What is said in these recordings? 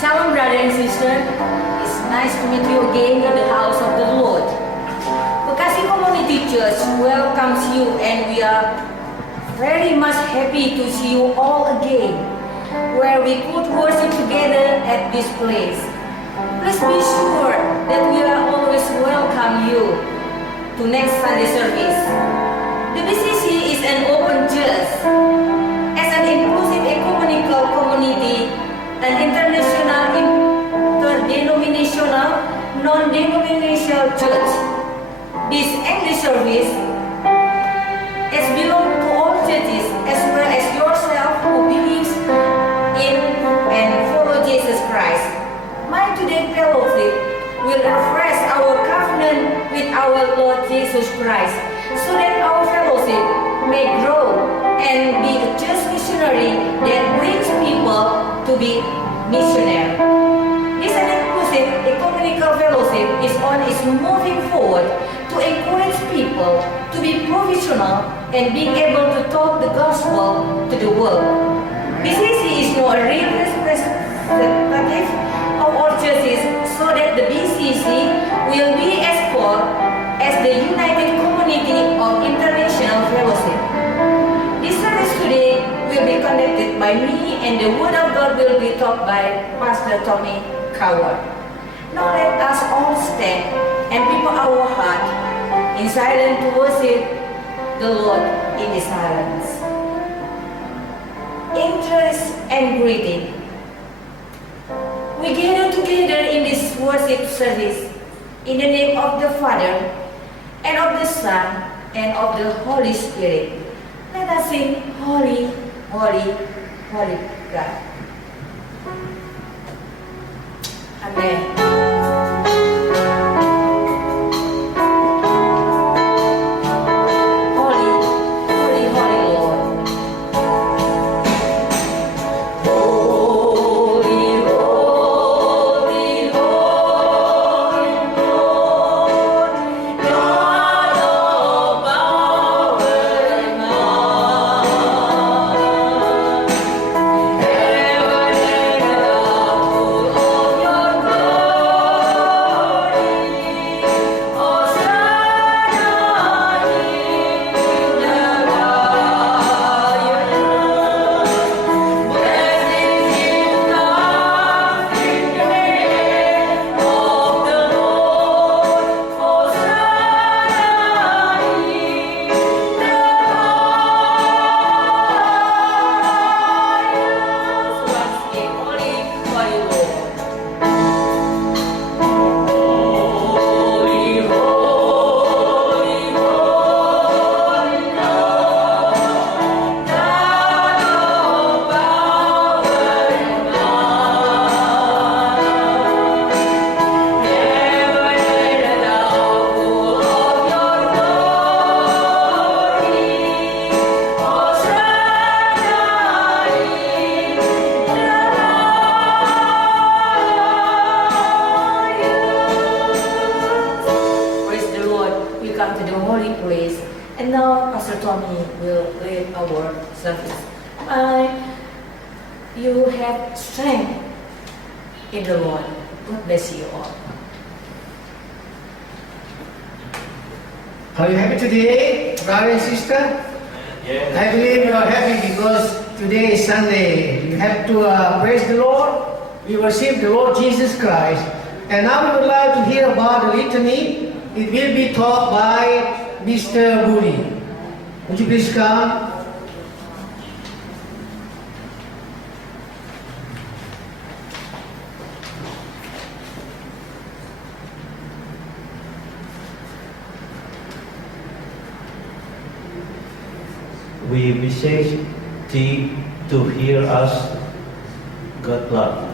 Shalom, brother and sister. It's nice to meet you again in the house of the Lord. Bekasi Community Church welcomes you, and we are very much happy to see you all again, where we could worship together at this place. Please be sure that we are always welcome you to next Sunday service. The BCC is an open church. As an inclusive ecumenical community, an international, interdenominational, non-denominational church, this English service is belong to all churches as well as yourself who believes in and follow Jesus Christ. My today fellowship will refresh our covenant with our Lord Jesus Christ, so that our fellowship may grow and be a church missionary that brings people to be missionary. This inclusive ecumenical fellowship is on its moving forward to encourage people to be professional and being able to talk the gospel to the world. BCC is not a real representative of all churches, so that the BCC will be as called as the United Community of International Fellowship. This service today will be conducted by me, and the Word of God will be taught by Pastor Tommy Coward. Now let us all stand and prepare our heart in silence to worship the Lord in the silence. Interest and greeting. We gather together in this worship service in the name of the Father, and of the Son, and of the Holy Spirit. Let us sing, Holy, Holy, Holy God. Amen. You have strength in the Lord. God bless you all. Are you happy today, brother and sister? Yes. I believe you are happy because today is Sunday. You have to praise the Lord. We worship the Lord Jesus Christ. And now we would like to hear about the litany. It will be taught by Mr. Budi. Would you please come? We beseech thee to hear us, God love.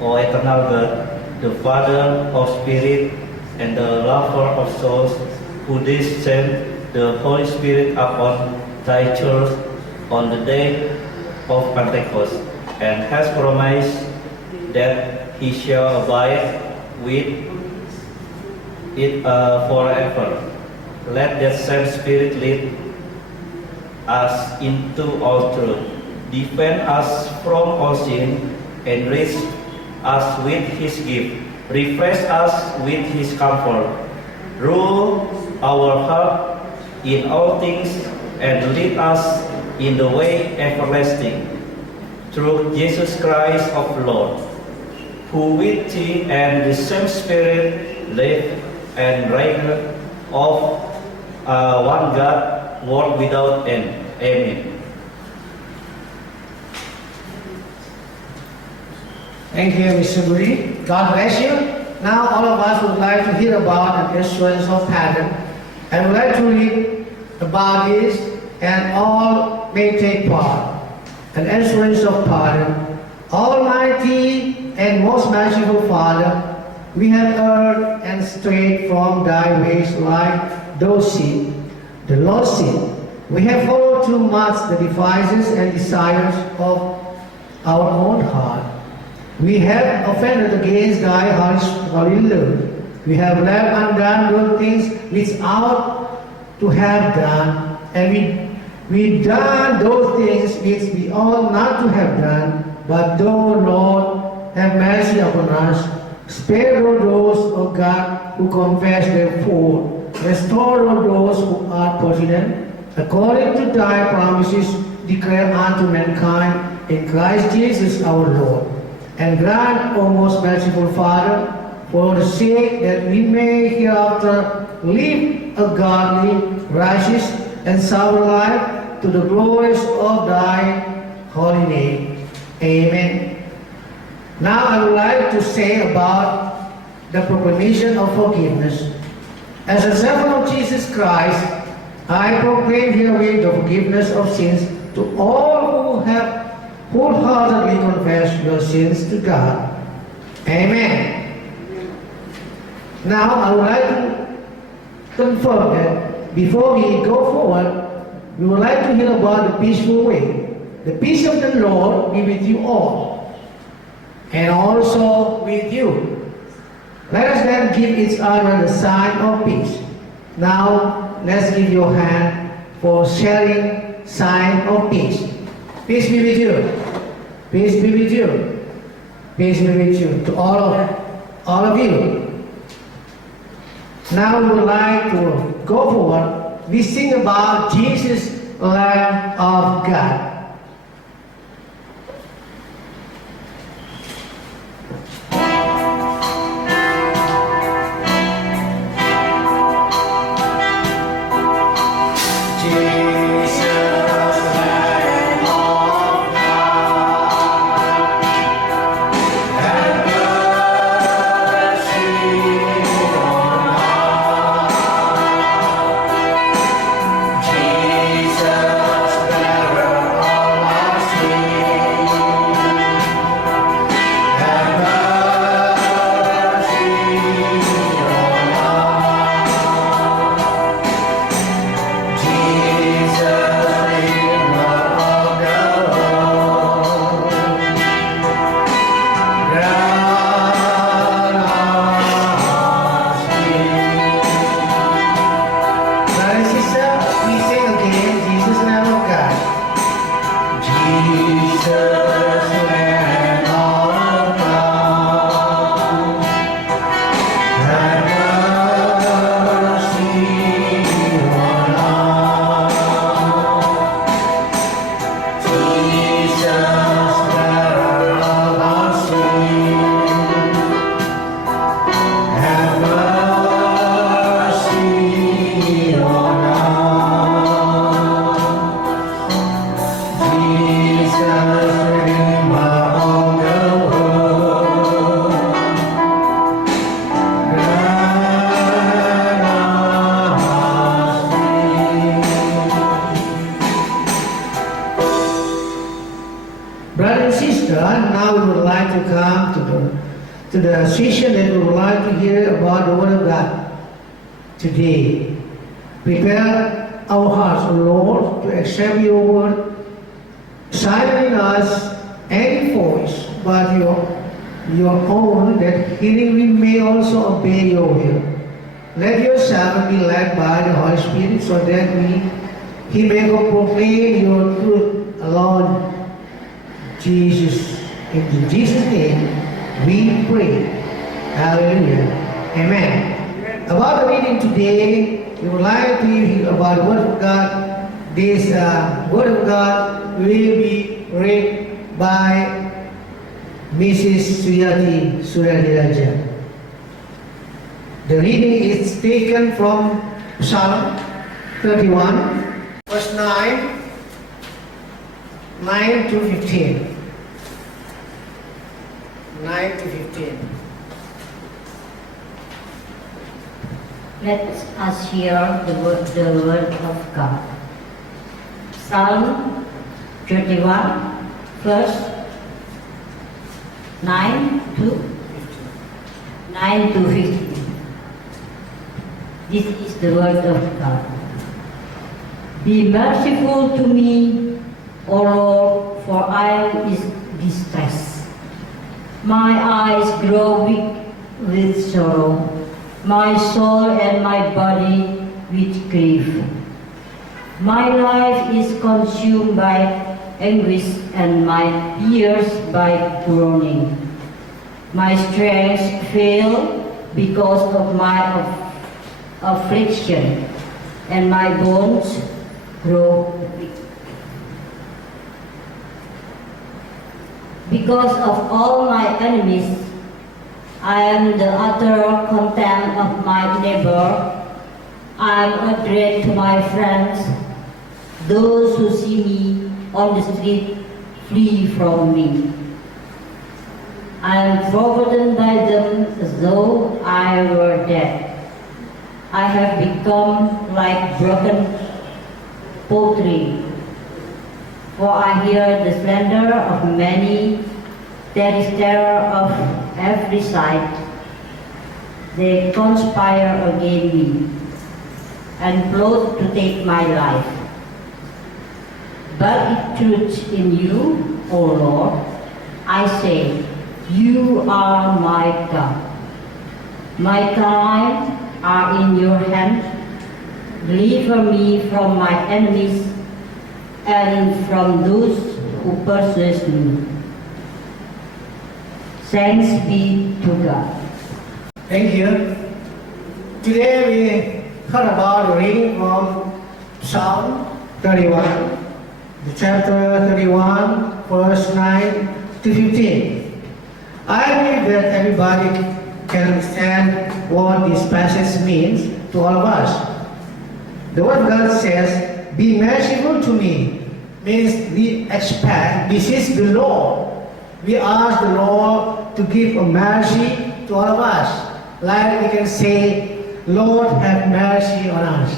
O eternal God, the Father of spirit and the lover of souls, who didst send the Holy Spirit upon thy church on the day of Pentecost, and has promised that he shall abide with it forever. Let that same Spirit lead us into all truth, defend us from all sin, and raise us with his gift, refresh us with his comfort, rule our heart in all things, and lead us in the way everlasting. Through Jesus Christ our Lord, who with thee and the same Spirit live and reign of one God, world without end. Amen. Thank you, Mr. Guri. God bless you. Now all of us would like to hear about an instruments of pardon. And would like to read about this, and all may take part. An instruments of pardon. Almighty and most merciful Father, we have erred and strayed from thy ways like those sheep, the lost sheep. We have followed too much the devices and desires of our own heart. We have offended against thy holy law. We have left undone those things which ought to have done, and we done those things which we ought not to have done. But thou, Lord, have mercy upon us. Spare those, O God, who confess their fault. Restore those who are pertinent, according to thy promises declare unto mankind in Christ Jesus our Lord. And grant, O most merciful Father, for the sake that we may hereafter live a godly, righteous, and sober life to the glories of thy holy name. Amen. Now I would like to say about the proclamation of forgiveness. As a servant of Jesus Christ, I proclaim herewith the forgiveness of sins to all who have wholeheartedly confess your sins to God. Amen. Now I would like to confirm that before we go forward, we would like to hear about the peaceful way. The peace of the Lord be with you all, and also with you. Let us then give each other the sign of peace. Now let's give your hand for sharing sign of peace. Peace be with you. Peace be with you. Peace be with you. To all of you. Now we would like to go forward. We sing about Jesus, Lamb of God. To the session that we would like to hear about the Word of God today. Prepare our hearts, O Lord, to accept your Word. Silence in us any voice but your own, that hearing we may also obey your will. Let your servant be led by the Holy Spirit, so that he may proclaim your truth alone. In Jesus' name. we pray. Hallelujah. Amen. About the reading today, we would like to hear about the Word of God. This Word of God will be read by Mrs. Suyati Raja. The reading is taken from Psalm 31, verse 9 to 15. 9 to 15. Let us hear the word of God. Psalm 31, verse 9 to 15. This is the word of God. Be merciful to me, O Lord, for I am in distress. My eyes grow weak with sorrow, my soul and my body with grief. My life is consumed by anguish and my ears by groaning. My strength fails because of my affliction, and my bones grow weak. Because of all my enemies, I am the utter contempt of my neighbor. I am a dread to my friends. Those who see me on the street flee from me. I am forgotten by them as though I were dead. I have become like broken pottery. For I hear the slander of many. There is terror of every side. They conspire against me and plot to take my life. But in truth in you, O Lord, I say, you are my God. My crimes are in your hand. Deliver me from my enemies and from those who pursue me. Thanks be to God. Thank you. Today we heard about the reading from Psalm 31, the chapter 31, verse 9 to 15. I believe that everybody can understand what this passage means to all of us. The Word of God says, be merciful to me, means we expect, this is the Lord. We ask the Lord to give a mercy to all of us. Like we can say, Lord have mercy on us.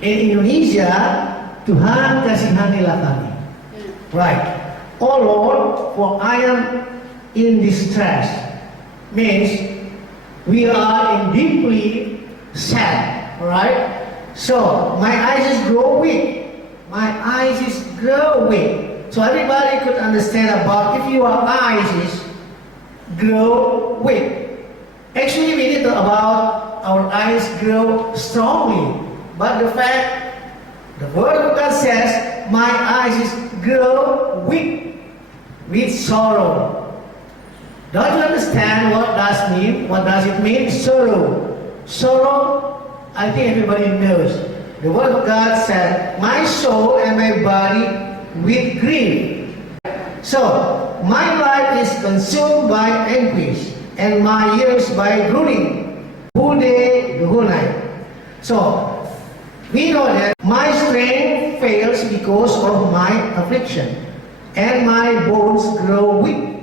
In Indonesia, Tuhan kasihanilah kami. Right. Oh Lord, for I am in distress. Means we are in deeply sad. Right. So my eyes is grow weak. My eyes is grow weak. So everybody could understand about if your eyes is grow weak. Actually, we need to about our eyes grow strongly. But the fact, the Word of God says, my eyes is grow weak with sorrow. Don't you understand what does mean? What does it mean? Sorrow. Sorrow, I think everybody knows. The Word of God said, my soul and my body with grief. So, my life is consumed by anguish, and my ears by groaning, whole day, the whole night. So, we know that my strength fails because of my affliction, and my bones grow weak.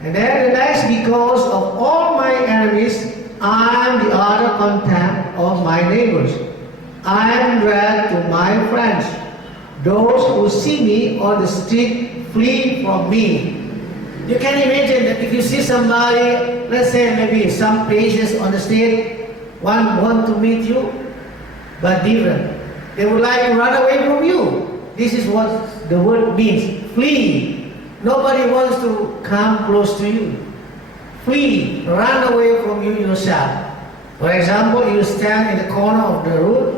And then the next, because of all my enemies, I am the utter contempt of my neighbors. I am dread to my friends. Those who see me on the street flee from me. You can imagine that if you see somebody, let's say maybe some places on the street, one want to meet you, but different. They would like to run away from you. This is what the word means, flee. Nobody wants to come close to you. Flee, run away from you yourself. For example, you stand in the corner of the road,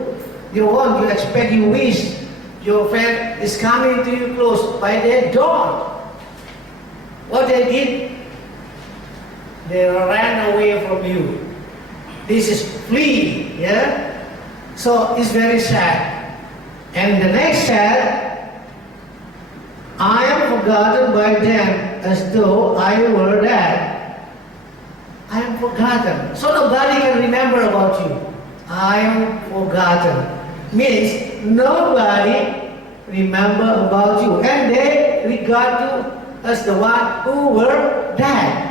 you expect, you wish your friend is coming to you close, but they don't. What they did, they ran away from you. This is flee, yeah? So it's very sad. And the next sad, I am forgotten by them as though I were dead. I am forgotten. So nobody can remember about you. I am forgotten. Means nobody remember about you. And they regard you as the one who were dead.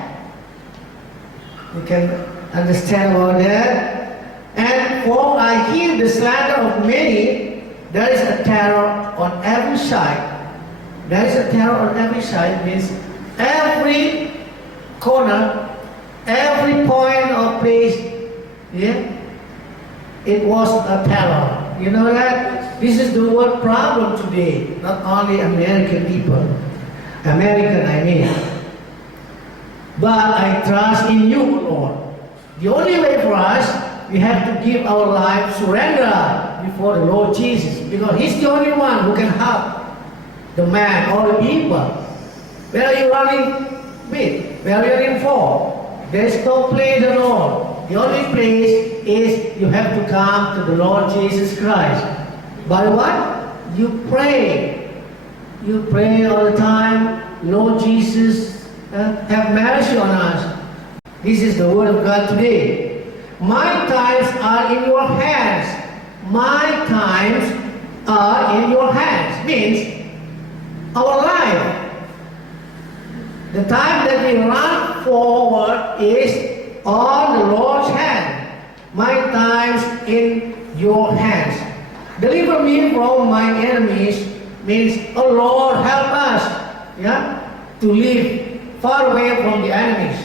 You can understand about that. And for I hear the slander of many, there is a terror on every side. There is a terror on every side, means every corner, every point of place, yeah, it was a terror. You know that? This is the world problem today, not only American people. American, I mean. But I trust in you, Lord. The only way for us, we have to give our life, surrender before the Lord Jesus, because He's the only one who can help the man or the people. Where are you running with? Where are you running for? There is no place at all. The only place is you have to come to the Lord Jesus Christ. By what? You pray. You pray all the time. Lord Jesus, have mercy on us. This is the word of God today. My times are in your hands. My times are in your hands. Means our life. The time that we run forward is on the Lord's hand. My times in your hands. Deliver me from my enemies means, oh Lord, help us, yeah, to live far away from the enemies.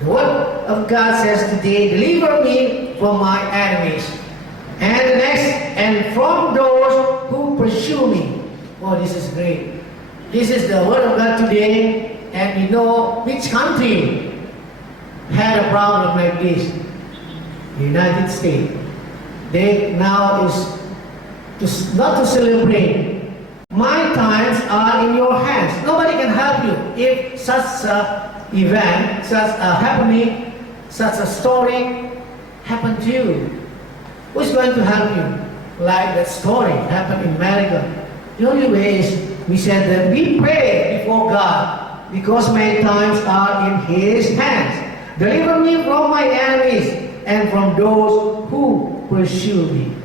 The word of God says today, deliver me from my enemies. And the next, and from those who pursue me. Oh, this is great. This is the word of God today, and we know which country had a problem like this. The United States. They now is not to celebrate. My times are in your hands. Nobody can help you if such an event, such a happening, such a story happened to you. Who's going to help you? Like that story happened in America. The only way is we said that we pray before God because my times are in His hands. Deliver me from my enemies and from those who pursue me.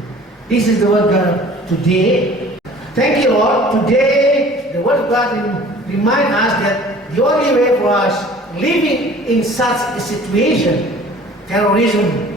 This is the word of God today. Thank you, Lord. Today, the word of God reminds us that the only way for us living in such a situation, terrorism,